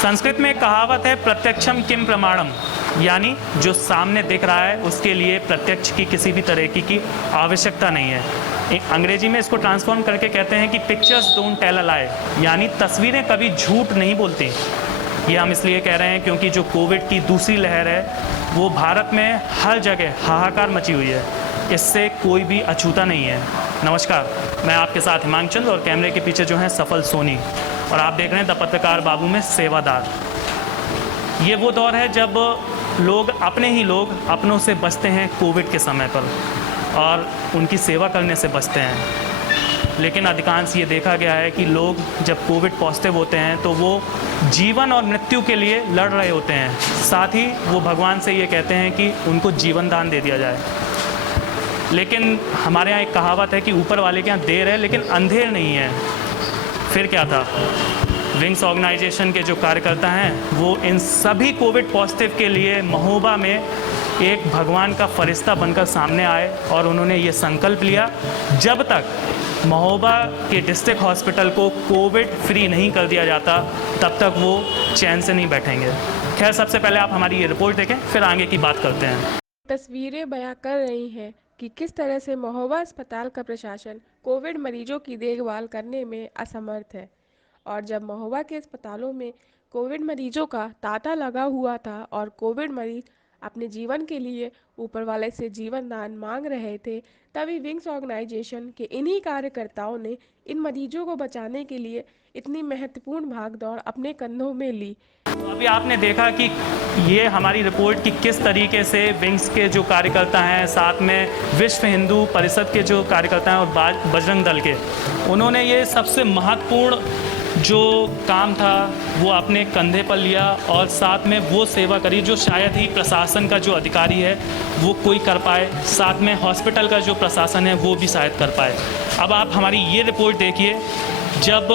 संस्कृत में एक कहावत है, प्रत्यक्षम किम प्रमाणम, यानी जो सामने दिख रहा है उसके लिए प्रत्यक्ष की किसी भी तरह की आवश्यकता नहीं है। अंग्रेजी में इसको ट्रांसफॉर्म करके कहते हैं कि पिक्चर्स डोंट टेल अ लाई, यानी तस्वीरें कभी झूठ नहीं बोलती। ये हम इसलिए कह रहे हैं क्योंकि जो कोविड की दूसरी लहर है वो भारत में हर जगह हाहाकार मची हुई है, इससे कोई भी अछूता नहीं है। नमस्कार, मैं आपके साथ हिमांचल और कैमरे के पीछे जो है सफल सोनी, और आप देख रहे हैं द पत्रकार बाबू में सेवादार। ये वो दौर है जब लोग अपनों से बचते हैं कोविड के समय पर और उनकी सेवा करने से बचते हैं। लेकिन अधिकांश ये देखा गया है कि लोग जब कोविड पॉजिटिव होते हैं तो वो जीवन और मृत्यु के लिए लड़ रहे होते हैं, साथ ही वो भगवान से ये कहते हैं कि उनको जीवन दान दे दिया जाए। लेकिन हमारे यहाँ एक कहावत है कि ऊपर वाले के यहाँ देर है लेकिन अंधेर नहीं है। फिर क्या था, विंग्स ऑर्गेनाइजेशन के जो कार्यकर्ता हैं वो इन सभी कोविड पॉजिटिव के लिए महोबा में एक भगवान का फरिश्ता बनकर सामने आए और उन्होंने ये संकल्प लिया, जब तक महोबा के डिस्ट्रिक्ट हॉस्पिटल को कोविड फ्री नहीं कर दिया जाता तब तक वो चैन से नहीं बैठेंगे। खैर, सबसे पहले आप हमारी ये रिपोर्ट देखें, फिर आगे की बात करते हैं। तस्वीरें बयां कर रही हैं कि किस तरह से महोबा अस्पताल का प्रशासन कोविड मरीजों की देखभाल करने में असमर्थ है। और जब महोबा के अस्पतालों में कोविड मरीजों का तांता लगा हुआ था और कोविड मरीज अपने जीवन के लिए ऊपर वाले से जीवन दान मांग रहे थे, तभी विंग्स ऑर्गेनाइजेशन के इन्हीं कार्यकर्ताओं ने इन मरीजों को बचाने के लिए इतनी महत्वपूर्ण भागदौड़ अपने कंधों में ली। तो अभी आपने देखा कि ये हमारी रिपोर्ट की किस तरीके से विंग्स के जो कार्यकर्ता हैं, साथ में विश्व हिंदू परिषद के जो कार्यकर्ता हैं और बजरंग दल के, उन्होंने ये सबसे महत्वपूर्ण जो काम था वो अपने कंधे पर लिया और साथ में वो सेवा करी जो शायद ही प्रशासन का जो अधिकारी है वो कोई कर पाए, साथ में हॉस्पिटल का जो प्रशासन है वो भी शायद कर पाए। अब आप हमारी ये रिपोर्ट देखिए, जब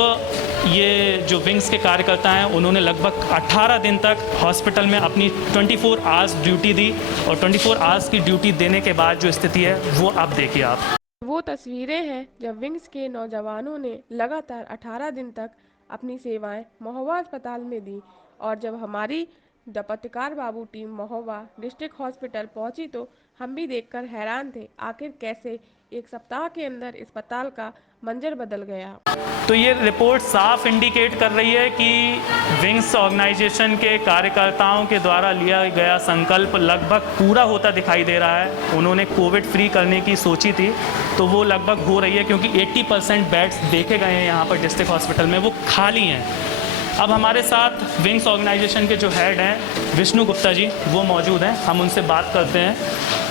ये जो विंग्स के कार्यकर्ता हैं उन्होंने लगभग 18 दिन तक हॉस्पिटल में अपनी 24 आवर्स ड्यूटी दी, और 24 आवर्स की ड्यूटी देने के बाद जो स्थिति है वो आप देखिए। आप वो तस्वीरें हैं जब विंग्स के नौजवानों ने लगातार 18 दिन तक अपनी सेवाएं महोबा अस्पताल में दी, और जब हमारी द पत्रकार बाबू टीम महोबा डिस्ट्रिक्ट हॉस्पिटल पहुंची तो हम भी देखकर हैरान थे, आखिर कैसे एक सप्ताह के अंदर अस्पताल का मंजर बदल गया। तो ये रिपोर्ट साफ इंडिकेट कर रही है कि विंग्स ऑर्गेनाइजेशन के कार्यकर्ताओं के द्वारा लिया गया संकल्प लगभग पूरा होता दिखाई दे रहा है। उन्होंने कोविड फ्री करने की सोची थी तो वो लगभग हो रही है, क्योंकि 80% बेड्स देखे गए हैं यहाँ पर डिस्ट्रिक्ट हॉस्पिटल में, वो खाली हैं। अब हमारे साथ विंग्स ऑर्गेनाइजेशन के जो हेड हैं विष्णु गुप्ता जी, वो मौजूद हैं। हम उनसे बात करते हैं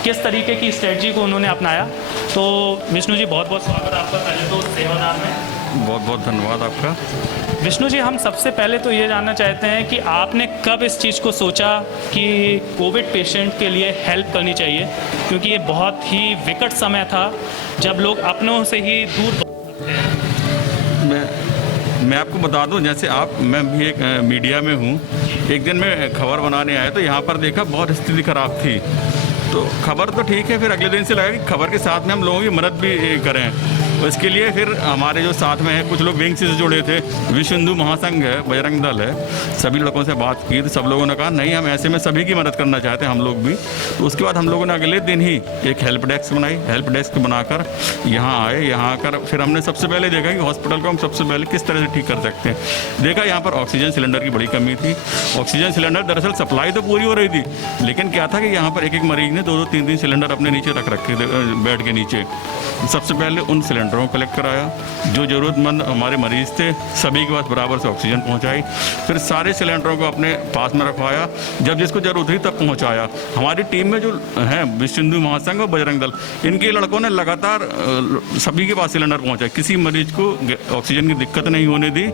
किस तरीके की स्ट्रेटजी को उन्होंने अपनाया। तो विष्णु जी, बहुत बहुत स्वागत है आपका पहले तो सेवादार में। बहुत बहुत धन्यवाद आपका। विष्णु जी, हम सबसे पहले तो ये जानना चाहते हैं कि आपने कब इस चीज़ को सोचा कि कोविड पेशेंट के लिए हेल्प करनी चाहिए, क्योंकि ये बहुत ही विकट समय था जब लोग अपनों से ही दूर। मैं आपको बता दूं, जैसे मैं भी एक मीडिया में हूं। एक दिन मैं खबर बनाने आया तो यहाँ पर देखा बहुत स्थिति खराब थी, तो खबर तो ठीक है, फिर अगले दिन से लगा कि खबर के साथ में हम लोगों की मदद भी करें। तो इसके लिए फिर हमारे जो साथ में है कुछ लोग विंग से जुड़े थे, विश्व हिंदू महासंघ है, बजरंग दल है, सभी लोगों से बात की तो सब लोगों ने कहा नहीं, हम ऐसे में सभी की मदद करना चाहते हैं, हम लोग भी। तो उसके बाद हम लोगों ने अगले दिन ही एक हेल्प डेस्क बनाई। हेल्प डेस्क बनाकर यहाँ आए। यहाँ आकर फिर हमने सबसे पहले देखा कि हॉस्पिटल को हम सबसे पहले किस तरह से ठीक कर सकते हैं। देखा यहाँ पर ऑक्सीजन सिलेंडर की बड़ी कमी थी। ऑक्सीजन सिलेंडर दरअसल सप्लाई तो पूरी हो रही थी, लेकिन क्या था कि यहाँ पर एक एक मरीज ने 2-2, 3-3 सिलेंडर अपने नीचे रख रखे थे बेड के नीचे। सबसे पहले उन सिलेंडरों को कलेक्ट कराया, जो ज़रूरतमंद हमारे मरीज़ थे सभी के पास बराबर से ऑक्सीजन पहुंचाई। फिर सारे सिलेंडरों को अपने पास में रखवाया, जब जिसको ज़रूरत हुई तब पहुंचाया। हमारी टीम में जो हैं विश्व हिंदू महासंघ और बजरंग दल, इनके लड़कों ने लगातार सभी के पास सिलेंडर पहुंचाए, किसी मरीज को ऑक्सीजन की दिक्कत नहीं होने दी।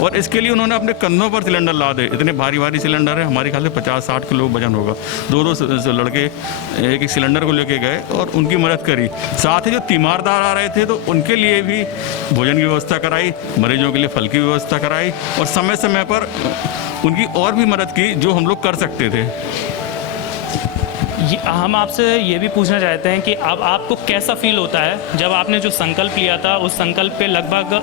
और इसके लिए उन्होंने अपने कंधों पर सिलेंडर ला दे। इतने भारी भारी सिलेंडर है, हमारे ख्याल से 50-60 किलो वजन होगा। 2-2 लड़के एक एक सिलेंडर को लेके गए और उनकी मदद करी। साथ ही जो तीमारदार आ रहे थे तो उनके लिए भी भोजन की व्यवस्था कराई, मरीजों के लिए फल की व्यवस्था कराई, और समय समय पर उनकी और भी मदद की जो हम लोग कर सकते थे। हम आपसे ये भी पूछना चाहते हैं कि अब आपको कैसा फील होता है जब आपने जो संकल्प लिया था उस संकल्प पे लगभग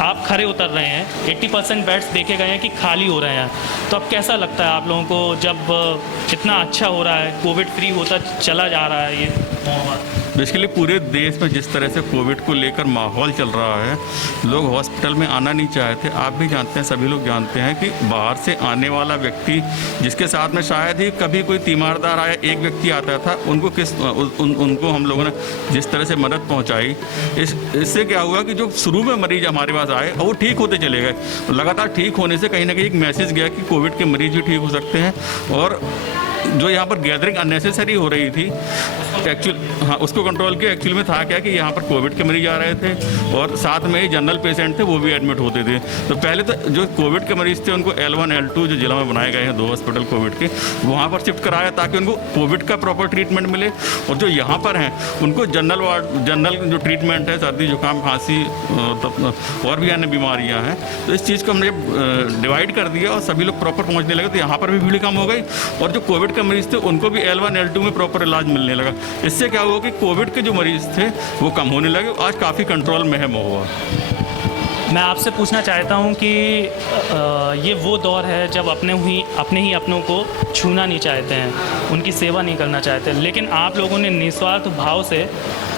आप खरे उतर रहे हैं, 80% बेड्स देखे गए हैं कि खाली हो रहे हैं, तो अब कैसा लगता है आप लोगों को जब इतना अच्छा हो रहा है, कोविड फ्री होता चला जा रहा है ये माहौल? बेसिकली पूरे देश में जिस तरह से कोविड को लेकर माहौल चल रहा है, लोग हॉस्पिटल में आना नहीं चाहते। आप भी जानते हैं, सभी लोग जानते हैं कि बाहर से आने वाला व्यक्ति जिसके साथ में शायद ही कभी कोई तीमारदार आया, एक व्यक्ति आता था, उनको उनको हम लोगों ने जिस तरह से मदद पहुंचाई, इससे क्या हुआ कि जो शुरू में मरीज हमारे पास आए वो ठीक होते चले गए। लगातार ठीक होने से कहीं ना कहीं एक मैसेज गया कि कोविड के मरीज भी ठीक हो सकते हैं, और जो यहाँ पर गैदरिंग अननेसेसरी हो रही थी उसको कंट्रोल किया। एक्चुअली में था क्या कि यहाँ पर कोविड के मरीज आ रहे थे और साथ में ही जनरल पेशेंट थे, वो भी एडमिट होते थे। तो पहले तो जो कोविड के मरीज थे उनको L1 L2 जो जिला में बनाए गए हैं 2 हॉस्पिटल कोविड के, वहाँ पर शिफ्ट कराया ताकि उनको कोविड का प्रॉपर ट्रीटमेंट मिले, और जो यहाँ पर हैं उनको जनरल जो ट्रीटमेंट है, सर्दी जुकाम खांसी और भी अन्य बीमारियाँ हैं, तो इस चीज़ को हमने डिवाइड कर दिया और सभी लोग प्रॉपर पहुँचने लगे, तो यहाँ पर भी भीड़ कम हो गई और जो कोविड के मरीज थे उनको भी L1 L2 में प्रॉपर इलाज मिलने लगा। इससे क्या हुआ कि कोविड के जो मरीज थे वो कम होने लगे, आज काफ़ी कंट्रोल में है महुआ। मैं आपसे पूछना चाहता हूं कि ये वो दौर है जब अपने ही अपनों को छूना नहीं चाहते हैं, उनकी सेवा नहीं करना चाहते, लेकिन आप लोगों ने निस्वार्थ भाव से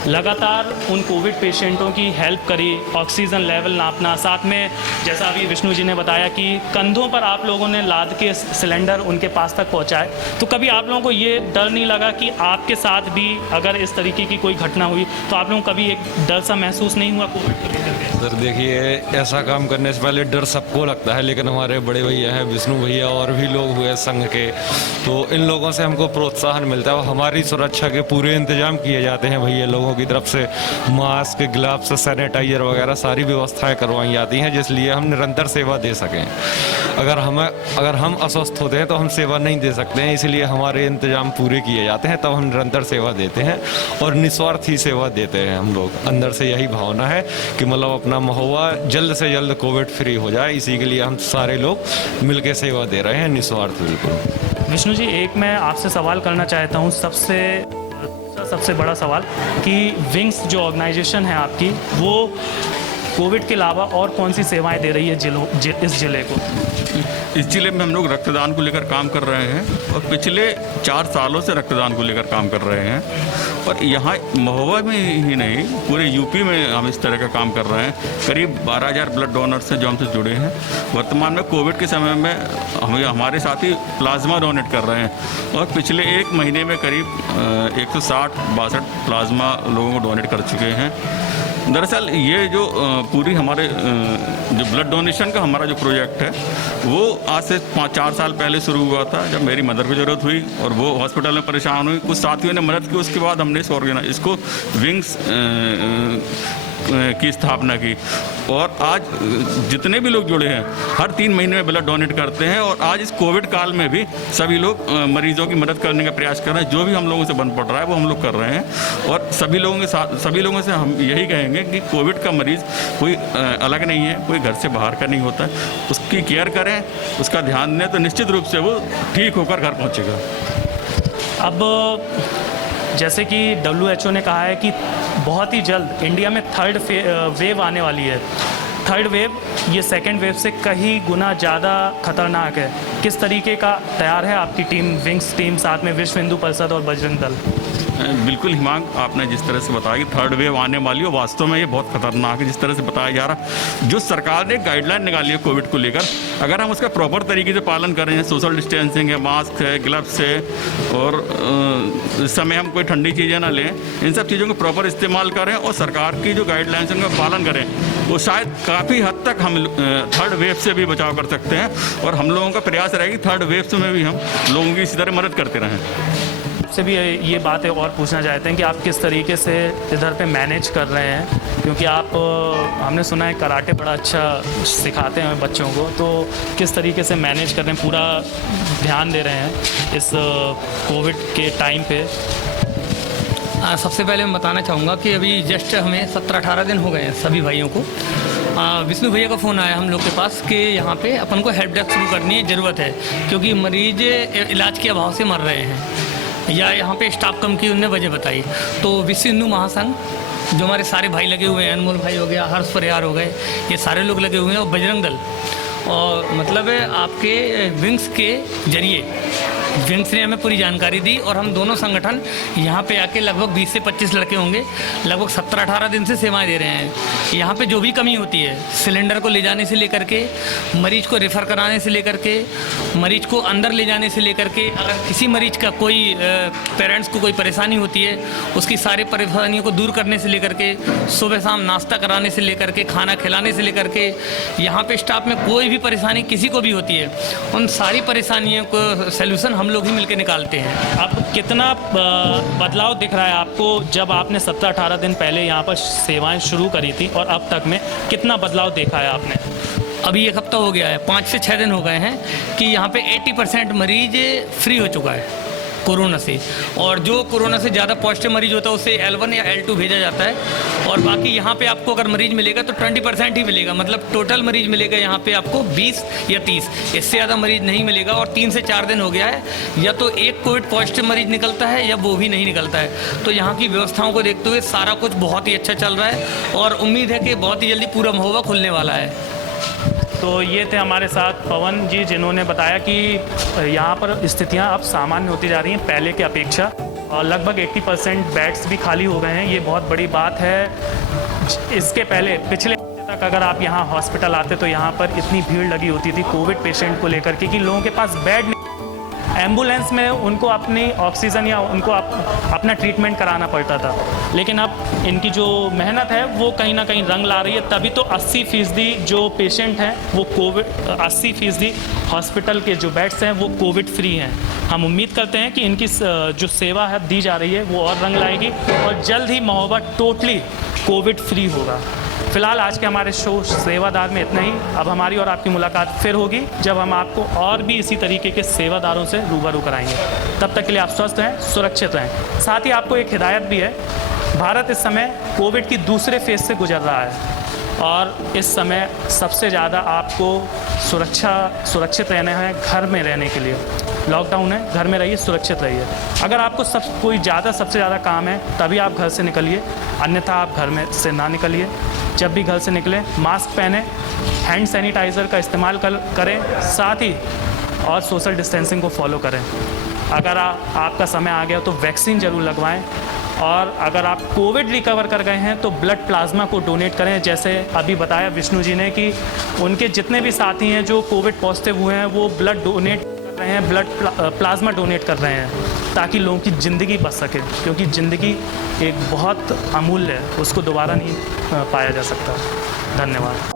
लगातार उन कोविड पेशेंटों की हेल्प करी, ऑक्सीजन लेवल नापना, साथ में जैसा अभी विष्णु जी ने बताया कि कंधों पर आप लोगों ने लाद के सिलेंडर उनके पास तक पहुंचाए। तो कभी आप लोगों को ये डर नहीं लगा कि आपके साथ भी अगर इस तरीके की कोई घटना हुई तो आप लोगों को कभी एक डर सा महसूस नहीं हुआ कोविड को लेकर? सर देखिए, ऐसा काम करने से पहले डर सबको लगता है, लेकिन हमारे बड़े भैया हैं विष्णु भैया और भी लोग हुए संघ के, तो इन लोगों से हमको प्रोत्साहन मिलता है। हमारी सुरक्षा के पूरे इंतजाम किए जाते हैं भैया लोगों की तरफ से, मास्क, ग्लव्स, सैनिटाइजर वगैरह सारी व्यवस्थाएं करवाई जाती हैं, जिसलिए हम निरंतर सेवा दे सकें। अगर हम अस्वस्थ होते हैं तो हम सेवा नहीं दे सकते हैं, इसलिए हमारे इंतजाम पूरे किए जाते हैं, तब हम निरंतर सेवा देते हैं और निस्वार्थ ही सेवा देते हैं। हम लोग अंदर से यही भावना है कि मतलब अपना महुआ जल्द से जल्द कोविड फ्री हो जाए, इसी के लिए हम सारे लोग मिलकर सेवा दे रहे हैं निस्वार्थ बिल्कुल। विष्णु जी, एक मैं आपसे सवाल करना चाहता हूँ, सबसे बड़ा सवाल कि विंग्स जो ऑर्गेनाइजेशन है आपकी, वो कोविड के अलावा और कौन सी सेवाएं दे रही है इस जिले को? इस जिले में हम लोग रक्तदान को लेकर काम कर रहे हैं और पिछले 4 सालों से रक्तदान को लेकर काम कर रहे हैं, और यहाँ महुआ में ही नहीं पूरे यूपी में हम इस तरह का काम कर रहे हैं। करीब 12,000 ब्लड डोनर्स हैं जो हमसे जुड़े हैं। वर्तमान में कोविड के समय में हमारे साथी प्लाज्मा डोनेट कर रहे हैं और पिछले 1 महीने में करीब 160-62 प्लाज्मा लोगों को डोनेट कर चुके हैं। दरअसल ये जो पूरी हमारे जो ब्लड डोनेशन का हमारा जो प्रोजेक्ट है वो आज से 5-4 साल पहले शुरू हुआ था, जब मेरी मदर को ज़रूरत हुई और वो हॉस्पिटल में परेशान हुई, कुछ साथियों ने मदद की, उसके बाद हमने इसको विंग्स की स्थापना की, और आज जितने भी लोग जुड़े हैं हर 3 महीने में ब्लड डोनेट करते हैं, और आज इस कोविड काल में भी सभी लोग मरीजों की मदद करने का प्रयास कर रहे हैं। जो भी हम लोगों से बन पड़ रहा है वो हम लोग कर रहे हैं, और सभी लोगों से हम यही कहेंगे कि कोविड का मरीज़ कोई अलग नहीं है, कोई घर से बाहर का नहीं होता है, उसकी केयर करें, उसका ध्यान दें, तो निश्चित रूप से वो ठीक होकर घर पहुँचेगा। अब जैसे कि WHO ने कहा है कि बहुत ही जल्द इंडिया में 3rd वेव आने वाली है। 3rd वेव ये 2nd वेव से कहीं गुना ज़्यादा खतरनाक है। किस तरीके का तैयार है आपकी टीम, विंग्स टीम, साथ में विश्व हिंदू परिषद और बजरंग दल? बिल्कुल हिमांग, आपने जिस तरह से बताया कि 3rd वेव आने वाली है, वास्तव में ये बहुत खतरनाक है। जिस तरह से बताया जा रहा, जो सरकार ने गाइडलाइन निकाली है कोविड को लेकर, अगर हम उसका प्रॉपर तरीके से पालन कर रहे हैं, सोशल डिस्टेंसिंग है, मास्क है, ग्लव्स है, और इस समय हम कोई ठंडी चीज़ें ना लें, इन सब चीज़ों को प्रॉपर इस्तेमाल करें और सरकार की जो गाइडलाइंस है उनका पालन करें, वो शायद काफ़ी हद तक हम 3rd वेव से भी बचाव कर सकते हैं। और हम लोगों का प्रयास रहेगा कि 3rd वेव में भी हम लोगों की इसी तरह मदद करते रहें। से भी ये बातें और पूछना चाहते हैं कि आप किस तरीके से इधर पे मैनेज कर रहे हैं, क्योंकि आप हमने सुना है कराटे बड़ा अच्छा सिखाते हैं बच्चों को, तो किस तरीके से मैनेज कर रहे हैं, पूरा ध्यान दे रहे हैं इस कोविड के टाइम पे? सबसे पहले मैं बताना चाहूँगा कि अभी जस्ट हमें 17-18 दिन हो गए हैं सभी भाइयों को। विष्णु भैया का फ़ोन आया हम लोग के पास कि यहाँ पे अपन को हेल्प डेस्क शुरू करनी है, ज़रूरत है, क्योंकि मरीज इलाज के अभाव से मर रहे हैं। या यहाँ पे स्टाफ कम की उनने वजह बताई। तो विश्व हिंदू महासंघ जो हमारे सारे भाई लगे हुए हैं, अनमोल भाई हो गया, हर्ष परिहार हो गए, ये सारे लोग लगे हुए हैं, और बजरंग दल, और मतलब है आपके विंग्स के जरिए विंग्स ने हमें पूरी जानकारी दी, और हम दोनों संगठन यहाँ पे आके लगभग 20 से 25 लड़के होंगे, लगभग 17-18 दिन से सेवाएं दे रहे हैं। यहाँ पे जो भी कमी होती है, सिलेंडर को ले जाने से लेकर के, मरीज को रेफ़र कराने से लेकर के, मरीज को अंदर ले जाने से लेकर के, अगर किसी मरीज का कोई पेरेंट्स को कोई परेशानी होती है, उसकी सारी परेशानियों को दूर करने से लेकर के, सुबह शाम नाश्ता कराने से लेकर के, खाना खिलाने से लेकर के, यहाँ पे स्टाफ में कोई भी परेशानी किसी को भी होती है, उन सारी परेशानियों को सलूशन हम लोग ही मिलकर निकालते हैं। आपको कितना बदलाव दिख रहा है आपको, जब आपने 17-18 दिन पहले यहाँ पर सेवाएं शुरू करी थी और अब तक में कितना बदलाव देखा है आपने? अभी 1 हफ्ता हो गया है, 5 से 6 दिन हो गए हैं कि यहाँ पे 80% मरीज फ्री हो चुका है कोरोना से, और जो कोरोना से ज़्यादा पॉजिटिव मरीज होता है उसे L1 या L2 भेजा जाता है, और बाकी यहाँ पे आपको अगर मरीज मिलेगा तो 20% ही मिलेगा, मतलब टोटल मरीज मिलेगा यहाँ पे आपको 20 या 30, इससे ज़्यादा मरीज नहीं मिलेगा। और 3 से 4 दिन हो गया है, या तो एक कोविड पॉजिटिव मरीज निकलता है या वो भी नहीं निकलता है। तो यहाँ की व्यवस्थाओं को देखते हुए सारा कुछ बहुत ही अच्छा चल रहा है, और उम्मीद है कि बहुत ही जल्दी पूरा महोबा खुलने वाला है। तो ये थे हमारे साथ पवन जी, जिन्होंने बताया कि यहाँ पर स्थितियाँ अब सामान्य होती जा रही हैं पहले की अपेक्षा, और लगभग 80% बेड्स भी खाली हो गए हैं। ये बहुत बड़ी बात है। इसके पहले पिछले हफ्ते तक अगर आप यहाँ हॉस्पिटल आते तो यहाँ पर इतनी भीड़ लगी होती थी कोविड पेशेंट को लेकर के कि लोगों के पास बेड नहीं, एम्बुलेंस में उनको अपनी ऑक्सीजन या उनको अपना ट्रीटमेंट कराना पड़ता था। लेकिन अब इनकी जो मेहनत है वो कहीं ना कहीं रंग ला रही है, तभी तो 80% जो पेशेंट हैं वो कोविड, 80% हॉस्पिटल के जो बेड्स हैं वो कोविड फ्री हैं। हम उम्मीद करते हैं कि इनकी जो सेवा है दी जा रही है वो और रंग लाएगी, और जल्द ही महोबा टोटली कोविड फ्री होगा। फिलहाल आज के हमारे शो सेवादार में इतना ही। अब हमारी और आपकी मुलाकात फिर होगी जब हम आपको और भी इसी तरीके के सेवादारों से रूबरू कराएंगे। तब तक के लिए आप स्वस्थ रहें, सुरक्षित रहें। साथ ही आपको एक हिदायत भी है, भारत इस समय कोविड की दूसरे फेज से गुजर रहा है, और इस समय सबसे ज़्यादा आपको सुरक्षित रहना है घर में रहने के लिए। लॉकडाउन है, घर में रहिए, सुरक्षित रहिए। अगर आपको सबसे ज़्यादा काम है तभी आप घर से निकलिए, अन्यथा आप घर में से ना निकलिए। जब भी घर से निकलें मास्क पहनें, हैंड सैनिटाइज़र का इस्तेमाल करें, साथ ही और सोशल डिस्टेंसिंग को फॉलो करें। अगर आपका समय आ गया तो वैक्सीन ज़रूर लगवाएं, और अगर आप कोविड रिकवर कर गए हैं तो ब्लड प्लाज्मा को डोनेट करें। जैसे अभी बताया विष्णु जी ने कि उनके जितने भी साथी हैं जो कोविड पॉजिटिव हुए हैं वो ब्लड डोनेट कर रहे हैं, ब्लड प्लाज्मा डोनेट कर रहे हैं, ताकि लोगों की ज़िंदगी बच सके, क्योंकि ज़िंदगी एक बहुत अमूल्य है, उसको दोबारा नहीं पाया जा सकता। धन्यवाद।